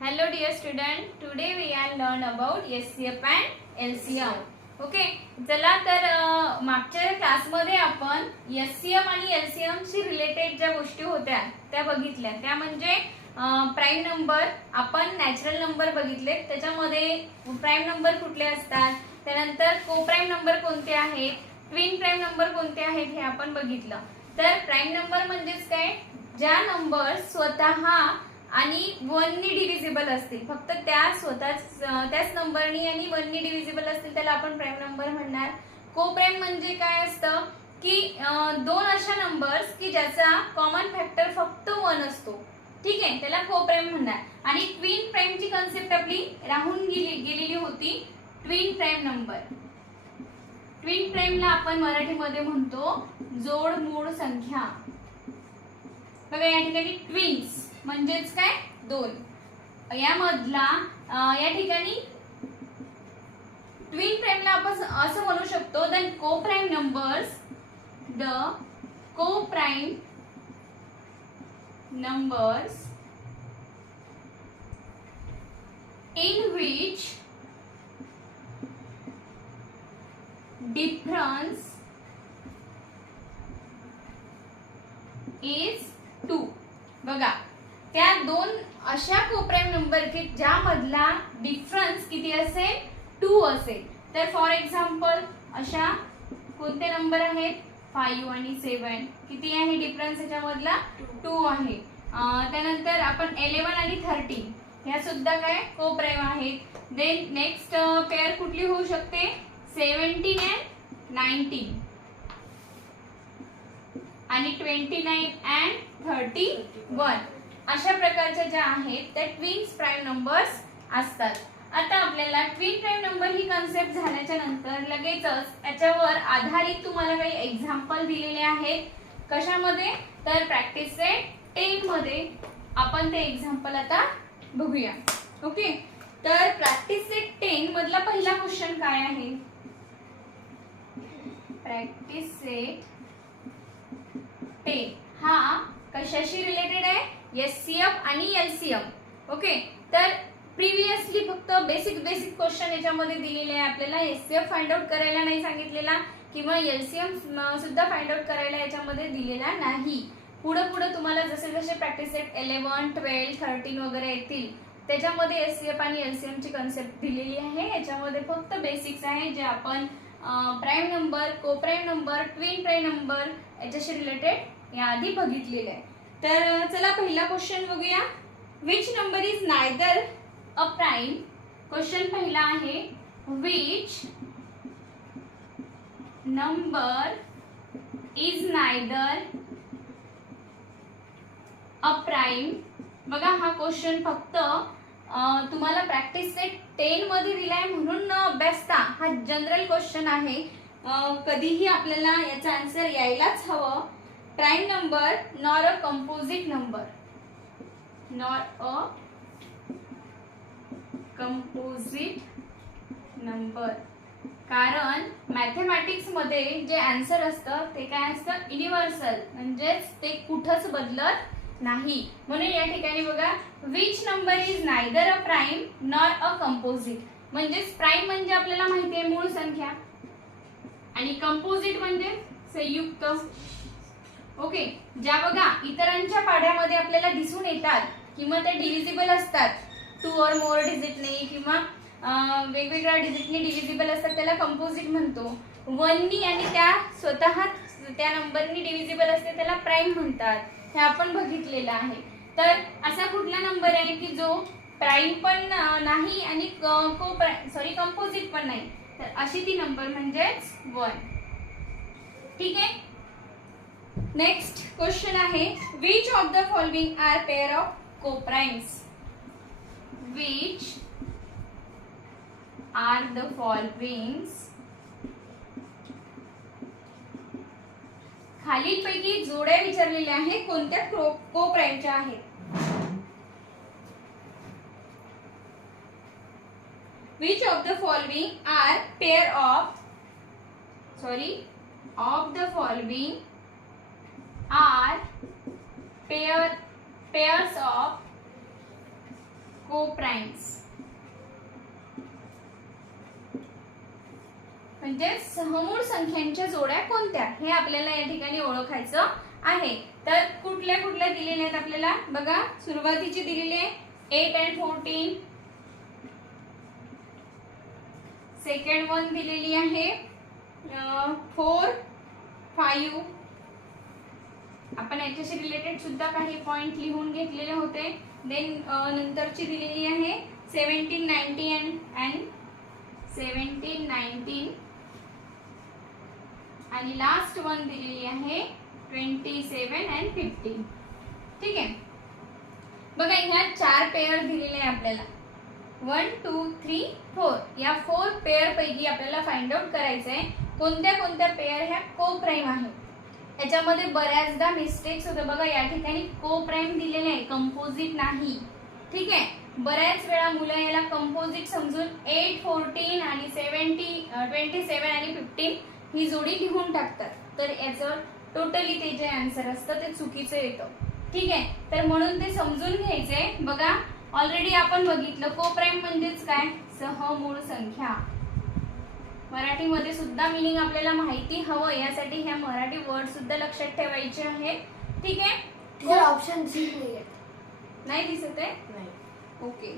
Hello dear student, today we are learn about SCF and LCM. Okay चला तर मागच्या क्लासमध्ये आपण SCM आणि LCM शी रिलेटेड ज्या गोष्टी होत्या त्या बघितल्या. त्या म्हणजे प्राइम नंबर, आपण नॅचरल नंबर बघितले, त्याच्यामध्ये प्राइम नंबर कुठले असतात, त्यानंतर को प्राइम नंबर कोणते आहेत, ट्विन प्राइम नंबर कोणते आहेत हे आपण बघितलं. तर प्राइम नंबर म्हणजेच काय, ज्या नंबर स्वतः आणि 1 नी डिव्हिजिबल असतील, फक्त त्या त्याच नंबरनी आणि 1 नी डिव्हिजिबल असतील त्याला आपण प्राइम नंबर म्हणणार. को प्राइम म्हणजे काय असतं की दोन अशा नंबर्स की ज्याचा कॉमन फॅक्टर फक्त 1 असतो, ठीक आहे, त्याला को प्राइम म्हणणार. आणि ट्विन प्राइमची कन्सेप्ट आपली राहून गेलेली होती. ट्विन प्राइम नंबर, ट्विन प्राइमला आपण मराठीमध्ये म्हणतो जोड मूळ संख्या. बघा या ठिकाणी ट्विन्स म्हणजेच काय, दोन. यामधला या ठिकाणी ट्विन प्राइमला आपण असं म्हणू शकतो द को प्राइम नंबर्स, द को prime numbers in which difference is 2. बघा त्या दोन अशा को प्राइम नंबर की ज्यामधला डिफरन्स किती असेल, 2 असेल. तर फॉर एक्झाम्पल अशा कोणते नंबर आहेत, 5 आणि 7, किती आहे डिफरन्स याच्यामधला, 2 आहे. त्यानंतर आपण 11 आणि 13 ह्या सुद्धा काय को प्राइम आहेत. देन नेक्स्ट पेअर कुठली होऊ शकते, 17 and 19 आणि 29 and 31. अशा प्रकारच्या ज्या आहेत त्या ट्विन्स प्राइम नंबर्स असतात. आता आपल्याला ट्विन प्राइम नंबर ही कन्सेप्ट झाल्याच्या नंतर लगेचच याच्यावर आधारित तुम्हाला काही एक्झाम्पल दिलेले आहेत. कशामध्ये, तर प्रॅक्टिस सेट 10 मध्ये आपण ते एक्झाम्पल आता बघूया. ओके, तर प्रॅक्टिस सेट 10 मधला पहिला क्वेश्चन काय आहे, प्रॅक्टिस सेट 10 हा कशाशी रिलेटेड आहे, एससीएफ आणि एलसीएम. ओके, तर प्रिव्हियसली फक्त बेसिक क्वेश्चन याच्यामध्ये दिलेले आहे. आपल्याला एससीएफ फाइंड आउट करायला नाही सांगितलेला किंवा एलसीएम सुद्धा फाइंड आउट करायला याच्यामध्ये दिलेला नाही. पुढे तुम्हाला जसे जसे प्रॅक्टिस सेट 11, 12, 13 वगैरे येतील त्याच्यामध्ये एससीएफ आणि एलसीएम ची कन्सेप्ट दिलेली आहे. याच्यामध्ये फक्त बेसिक्स आहे जे आपण प्राइम नंबर, को prime number, twin prime number याच्याशी रिलेटेड याआधी बघितलेले आहे. तर चला पहिला क्वेश्चन बघूया. Which number is neither a prime, question पहिला आहे, which number is neither a prime. बघा हा क्वेश्चन फक्त तुम्हाला प्रॅक्टिस सेट 10 मध्ये दिलाय म्हणून न अभ्यासता हा जनरल क्वेश्चन आहे. कधीही आपल्याला याचा आन्सर यायलाच हवं. Prime number nor a composite number, nor a composite number. कारण मॅथमॅटिक्स मध्ये जे आन्सर असतं ते काय असतं, युनिव्हर्सल, म्हणजेच ते कुठंच बदलत नाही. म्हणून या ठिकाणी बघा, which number is neither a prime nor a composite. म्हणजेच प्राइम म्हणजे आपल्याला माहिती आहे मूळ संख्या आणि कंपोजिट म्हणजे संयुक्त. ओके, ज्या बघा इतरांच्या पाढ्यामध्ये आपल्याला दिसून येतात किंवा त्या डिव्हिजिबल असतात 2 और मोर डिजिटने किंवा वेगवेगळ्या डिजिटने डिव्हिजिबल असतात, त्याला कंपोजिट म्हणतो. 1 नी आणि त्या स्वतः त्या नंबरनी डिव्हिजिबल असते त्याला प्राइम म्हणतात. हे आपण बघितलेलं आहे. तर असा कुठला नंबर आहे की जो प्राइम पण नाही आणि कंपोजिट पण नाही, तर अशी ती नंबर म्हणजेच 1. ठीक आहे. नेक्स्ट क्वेश्चन आहे, which of the following are pair of coprimes. Which are the followings, खालीलपैकी जोड्या विचारलेल्या आहेत, कोणत्या को प्राइमच्या आहेत. Which of the following are of the following are pairs of को कोप्राइम्स म्हणजे सहमूळ संख्यांच्या जोड्या कोणत्या हे आपल्याला या ठिकाणी ओळखायचं आहे. तर कुठल्या कुठल्या दिलेल्या आहेत आपल्याला बघा. सुरुवातीची दिलेली आहे 8 and 14. सेकंड वन दिलेली आहे 4, 5. आपण याच्याशी रिलेटेड सुद्धा काही पॉइंट लिहून घेतलेले होते. देन नंतरची दिलेली आहे 17, 19 and 17, 19 आणि लास्ट वन दिलेली आहे 27 and 15. ठीक आहे. बघा ह्या 4 पेअर दिलेले आहे आपल्याला 1, 2, 3, 4. या 4 पेअर पैकी आपल्याला फाइंड आउट करायचं आहे कोणत्या कोणत्या पेअर ह्या कोप्राइम आहेत. याच्यामध्ये बऱ्याचदा मिस्टेक्स होते बघा. या ठिकाणी कोप्राइम दिलेले आहे, कंपोजिट नाही. ठीक आहे. बऱ्याच वेळा मुलं याला कंपोजिट समजून 8, 14 आणि 27 आणि 15 ही जोडी लिहून टाकतात. तर याचं टोटली ते जे आन्सर असतं ते चुकीचं येतं. ठीक आहे. तर म्हणून ते समजून घ्यायचंय. बघा ऑलरेडी आपण बघितलं कोप्राइम म्हणजेच काय, सहमूळ संख्या. मराठीमध्ये सुद्धा मिनिंग आपल्याला माहिती हवं, यासाठी ह्या मराठी वर्ड सुद्धा लक्षात ठेवायचे आहेत. ठीक आहे. ऑप्शन नाही दिसत आहे. नाही. ओके.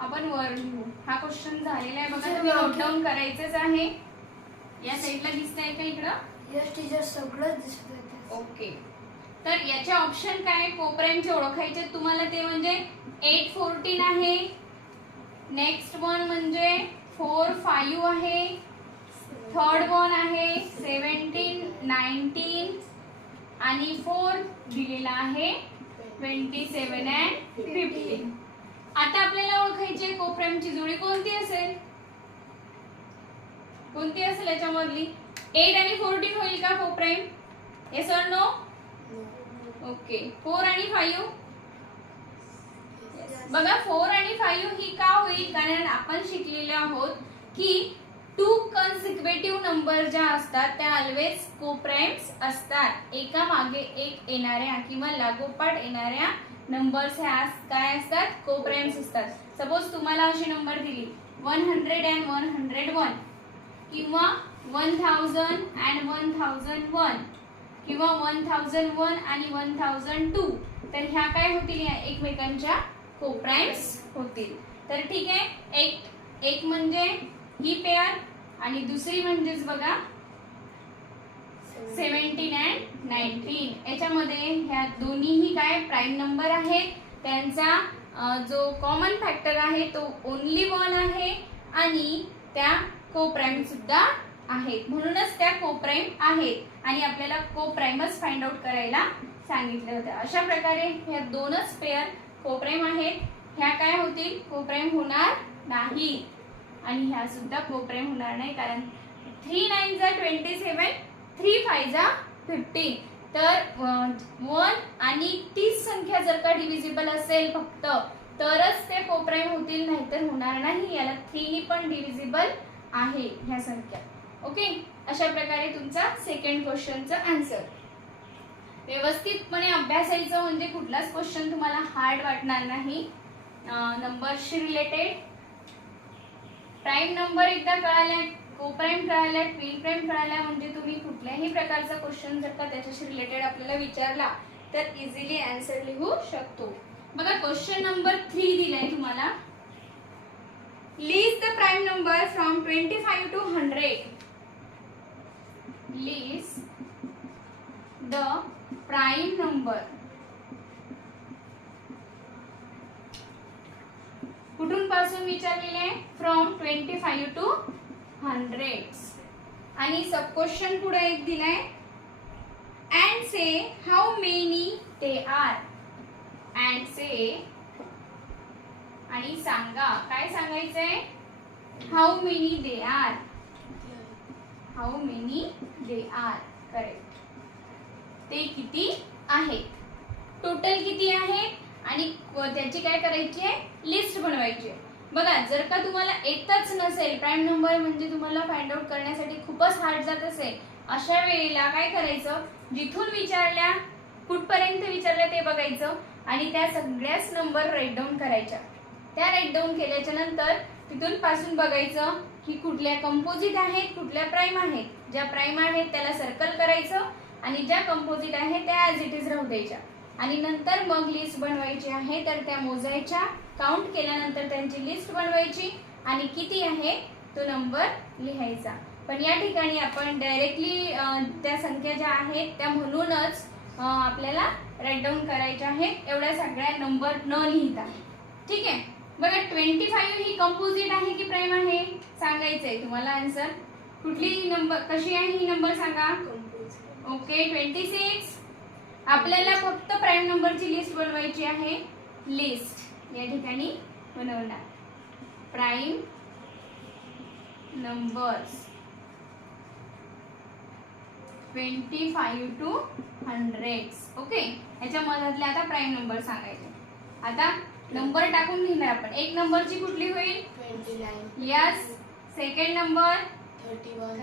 आपण वर लिहू. हा क्वेश्चन झालेला आहे बघा. तुम्ही नोट डाऊन करायचंच आहे. या साईडला दिसतंय का इकडं? यस टीचर सगळं दिसत आहे. ओके. तर याचे ऑप्शन काय कोप्राइमचे ओळखायचे तुम्हाला ते म्हणजे 8, 14 आहे. नेक्स्ट वन म्हणजे 4, 5 आहे. थर्ड वन आहे 17, 19 आणि 4 दिलेला आहे 27 and 15. आता आपल्याला ओळखायचे कोप्राइमची जोडी कोणती असेल. कोणती असेल याच्यामधली 8 आणि 14 होईल का coprime? Yes or no? Okay. 4 आणि 5 बघा 4 आणि 5 ही का होईल, कारण आपण शिकलेलो आहोत की 2 कन्सिक्युटिव्ह नंबर ज्या असतात त्या ऑलवेज कोप्राइम्स असतात. एका मागे एक येणाऱ्या किंवा लागोपाठ येणाऱ्या नंबर्स ह्या काय असतात, कोप्राइम्स असतात. सपोज तुम्हाला अशी नंबर दिली 100 and 101 किंवा 1000 and 1001 किंवा 1001 आणि 1002, तर ह्या काय होतील, या एकमेकांच्या कोप्राइम्स होतील. तर ठीक आहे. एक म्हणजे ही पेअर आणि दुसरी म्हणजेच बघा 17 and 19. याच्यामध्ये ह्या दोन्हीही काय प्राइम नंबर आहेत. त्यांचा जो कॉमन फॅक्टर आहे तो ओनली 1 आहे आणि त्या कोप्राइम सुद्धा आहेत. म्हणूनच त्या कोप्राइम आहेत आणि आपल्याला कोप्राइमच फाइंड आउट करायला सांगितले होते. अशा प्रकारे ह्या दोनच पेअर कोप्राइम आहेत. ह्या काय होतील, कोप्राइम होणार नाही आणि ह्या सुद्धा कोप्राइम होणार नाही, कारण 3 9 जा 27, 3 5 जा 15. तर 1 आणि 30 संख्या जर का डिव्हिजिबल असेल फक्त तरच ते कोप्राइम होतील, नाहीतर होणार नाही. याला 3 नी पण डिव्हिजिबल आहे ह्या संख्या. ओके. अशा प्रकारे तुमचा सेकंड क्वेश्चनचा आन्सर. व्यवस्थितपणे अभ्यासायचं म्हणजे कुठलाच क्वेश्चन तुम्हाला हार्ड वाटणार नाही. नंबरशी रिलेटेड प्राइम नंबर एकदा कळाला, कोप्राइम कळाला, ट्विन प्राइम कळाला म्हणजे तुम्ही कुठल्याही प्रकारचा क्वेश्चन जर का त्याच्याशी रिलेटेड आपल्याला विचारला तर इझिली आन्सर लिहू शकतो. बघा क्वेश्चन नंबर 3 दिलाय तुम्हाला. List the prime number from 25 to 100. List the prime number. कुठून पासून विचारलेले आहे, फ्रॉम 25 to 100. आणि सब क्वेश्चन पुढे एक दिलाय, and say how many they are. And say आणि सांगा, काय सांगायचंय, how many they are. How many they are. Correct. ते किती आहेत, टोटल किती आहे आणि त्याची काय करायची आहे, लिस्ट बनवायची आहे. बघा जर का तुम्हाला येतच नसेल, प्राइम नंबर म्हणजे तुम्हाला फाइंड आउट करण्यासाठी खूपच हार्ड जात असेल, अशा वेळेला काय करायचं, जिथून विचारल्या कुठपर्यंत विचारल्या का ते बघायचं आणि त्या सगळ्याच नंबर राईट डाऊन करायच्या. त्या राईट डाऊन केल्याच्या नंतर तिथून पासून बघायचं की कुठल्या कंपोजिट आहेत, कुठल्या प्राईम आहेत. ज्या प्राईम आहेत त्याला सर्कल करायचं आणि ज्या कंपोजिट आहेत त्या ॲज इट इज राहू द्यायच्या. आणि नंतर मग लिस्ट बनवायची आहे तर त्या मोजायच्या, काउंट केल्यानंतर त्यांची लिस्ट बनवायची आणि किती आहे तो नंबर लिहायचा. पण या ठिकाणी आपण डायरेक्टली त्या संख्या ज्या आहेत त्या म्हणूनच आपल्याला राईट डाऊन करायच्या आहेत, एवढ्या सगळ्या नंबर न लिहिता. ठीक आहे. बघा 25 ही कंपोजिट आहे की प्राईम आहे सांगायचंय तुम्हाला आन्सर. कुठली नंबर कशी आहे ही नंबर सांगा. ओके. 26 आपल्याला फक्त प्राईम नंबरची लिस्ट बनवायची आहे. लिस्ट या ठिकाणी बनवणार प्राईम नंबर्स 25 to 100. ओके. याच्या मधातले आता प्राईम नंबर सांगायचे. आता नंबर टाकून लिहिणार आपण. एक नंबरची कुठली होईल 29. यस. Second number 31.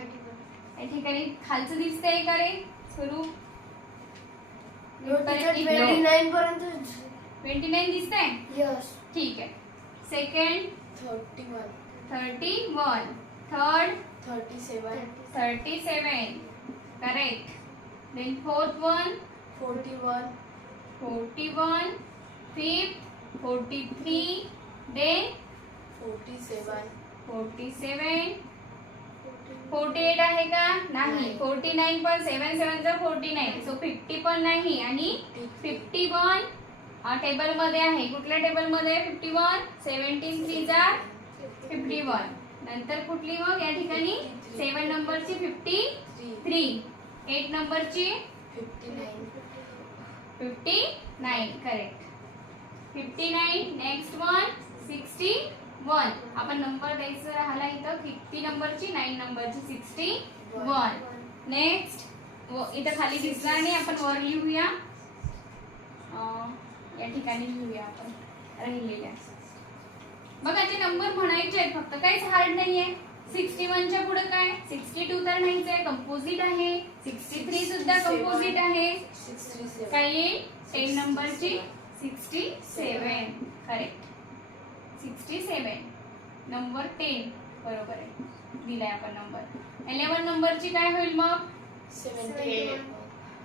या ठिकाणी खालचं दिसतंय का रे स्वरूप. 29 पर्यंत. 29 दिसतंय. यस. ठीक आहे. Second 31. Third 37. Correct. Then fourth one 41. 41. Fifth 43. Then 47. 48 आहे का नाही. 49 पण 7 7 49. सो 50 पण नाही आणि 51 टेबल मध्ये आहे. कुठल्या टेबल मध्ये 51. 17 3 51. नंतर कुठली मग या ठिकाणी 7 नंबरची 53. 8 नंबरची 59. करेक्ट. 59. Next one 61. आपण नंबर द्यायचं राहिला इथं किती नंबरची 9 नंबरची 61. नेक्स्ट इथं खाली दिसला आणि आपण वर लिहूया. या ठिकाणी लिहूया आपण राहिलेल्या. बघा ते नंबर म्हणायचे आहेत फक्त, काहीच हार्ड नाहीये. 61 च्या पुढे काय 62 तर नाहीच आहे, कंपोजिट आहे. 63 सुद्धा कंपोजिट आहे. काय येईल 10 नंबरची 67. करेक्ट. 67 नंबर 10 बरोबर आहे. दिलाय आपण नंबर. 11 नंबरची काय होईल मग 78.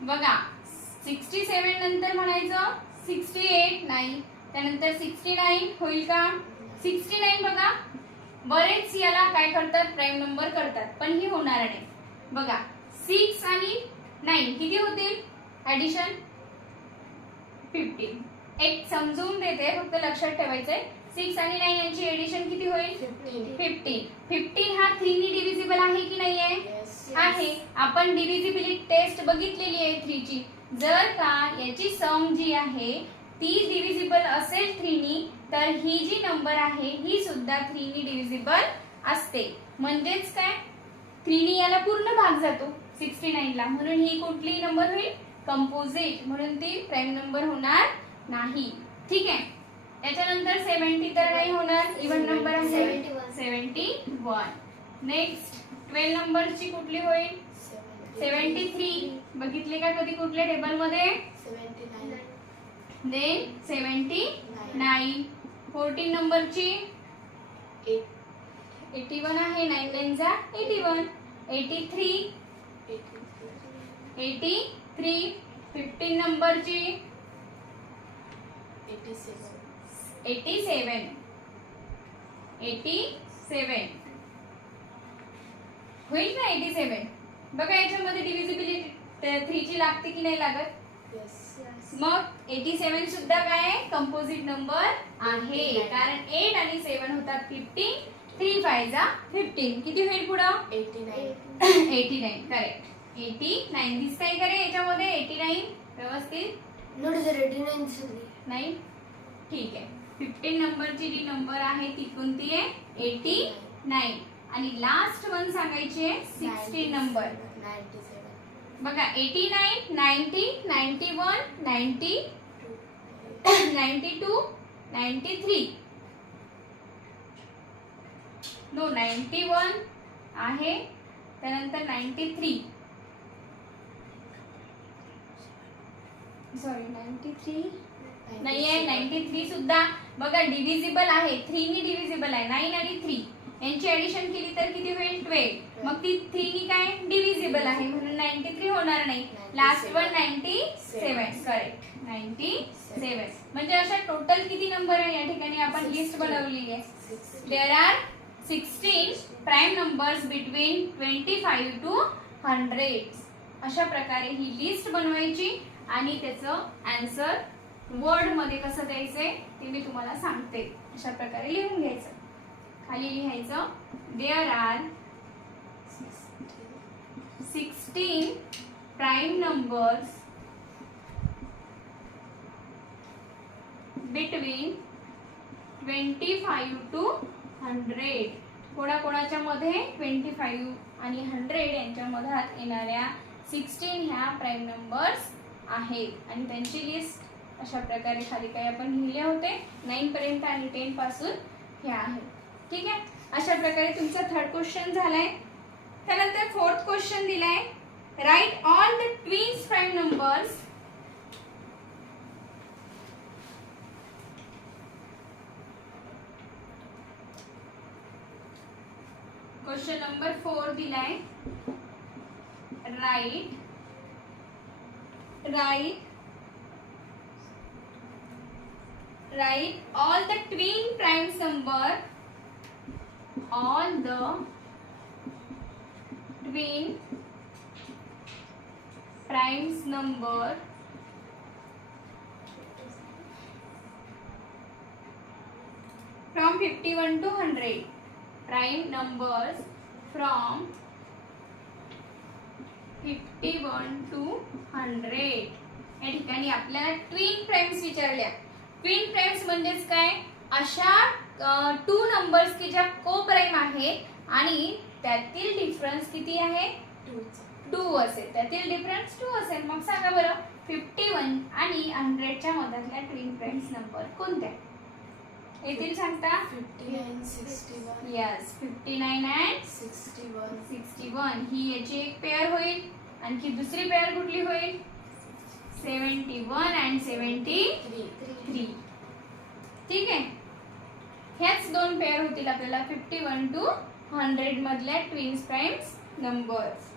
बघा 67 नंतर म्हणायचं 68 नाही. त्यानंतर 69 होईल का 69. बघा बरेच याला काय करतात प्राईम नंबर करतात पण ही होणार नाही. बघा 6 आणि 9 किती होतील ऍडिशन 15. एक समजून देते फक्त लक्षात ठेवायचंय. 6 आणि 9 यांची एडिशन किती होईल 15. 15 हा 3 नी डिव्हिजिबल आहे की नाही आहे आहे. आपण डिव्हिजिबिलिटी टेस्ट बघितलेली आहे 3 ची. जर का याची सम जी आहे ती डिव्हिजिबल असेल 3 नी तर ही जी नंबर आहे ही सुद्धा 3 नी डिव्हिजिबल असते. म्हणजेच काय 3 नी याला पूर्ण भाग जातो 69 ला. म्हणून ही कुठली नंबर होईल कंपोजिट. म्हणून ती प्राईम नंबर होणार नाही. ठीक आहे. याच्यानंतर 70 तर नाही होणार. इव्हन नंबर आहे 71. नेक्स्ट 12 नंबरची कुठली होईल 73. बघितले का कधी कुठल्या टेबल मध्ये 79. देन 79. 14 नंबरची 81 आहे. 9 9 जा 81. 83. 15 नंबरची 87. होईल का 87. बघा याच्यामध्ये डिव्हिजिबिलिटी 3 ची लागते की नाही लागत. मग 87 सुद्धा काय आहे कंपोजिट नंबर आहे. कारण 8 आणि 7 होतात 15. 3 5 जा 15. किती होईल पुढं 89. करेक्ट. 89 दिसतंय का रे याच्यामध्ये 89 व्यवस्थित नोट जर 89 दिसली नाही. ठीक आहे. 15 नंबरची जी नंबर आहे ती कोणती आहे 89. आणि लास्ट वन सांगायची आहे 16 नंबर. 97. बघा 89 90 91 90 92 93. नो 91 आहे. त्यानंतर 93. सॉरी 93 नाही आहे, 93 सुद्धा बघा डिव्हिजिबल आहे, 3 नी डिव्हिजिबल आहे, 9 आणि 3 यांची ऍडिशन केली तर किती होईल 12. मग ती 3 नी काय डिव्हिजिबल आहे म्हणून 93 होणार नाही. Last one 97 correct 97. म्हणजे अशा टोटल किती नंबर आहे या ठिकाणी आपण लिस्ट बनवलेली आहे. There are 16 prime numbers between 25 to 100. अशा प्रकारे ही लिस्ट बनवायची आणि त्याचं आन्सर वर्ड मध्ये कसं द्यायचंय ते मी तुम्हाला सांगते. अशा प्रकारे लिहून घ्यायचं. खाली लिहायचं there are 16 prime numbers between 25 to 100. कोणाकोणाच्या मध्ये 25 आणि 100 यांच्या मधात येणाऱ्या 16 ह्या प्राइम नंबर्स आहेत आणि त्यांची लिस्ट अशा प्रकारे खाली काही आपण लिहिले होते 9 पर्यंत आणि 10 पासून हे आहे. ठीक आहे. अशा प्रकारे तुमचा थर्ड क्वेश्चन झालाय. त्यानंतर फोर्थ क्वेश्चन दिलाय write all the twins prime numbers question number 4 दिलाय write all the twin primes number, all the twin primes number from 51 to 100. Prime numbers from 51 to 100. या ठिकाणी आपल्याला ट्विन प्राइम्स विचारल्या. Twin primes म्हणजेच काय, अशा 2 numbers की ज्या को प्राइम आहेत आणि त्यातील डिफरन्स किती आहे 2 असेल. त्यातील डिफरन्स 2 असेल. मग सांगा बरं 51 आणि 100 च्या मधातल्या ट्विन प्राइम्स नंबर कोणत्या येतील सांगता. 59 61 यस 59 and 61 ही याची एक पेअर होईल. आणखी दुसरी पेअर कुठली होईल 71 and 73. ठीक आहे. ह्याच 2 पेअर होतील आपल्याला 51 to 100 मधल्या ट्विन्स प्राइम्स नंबर्स.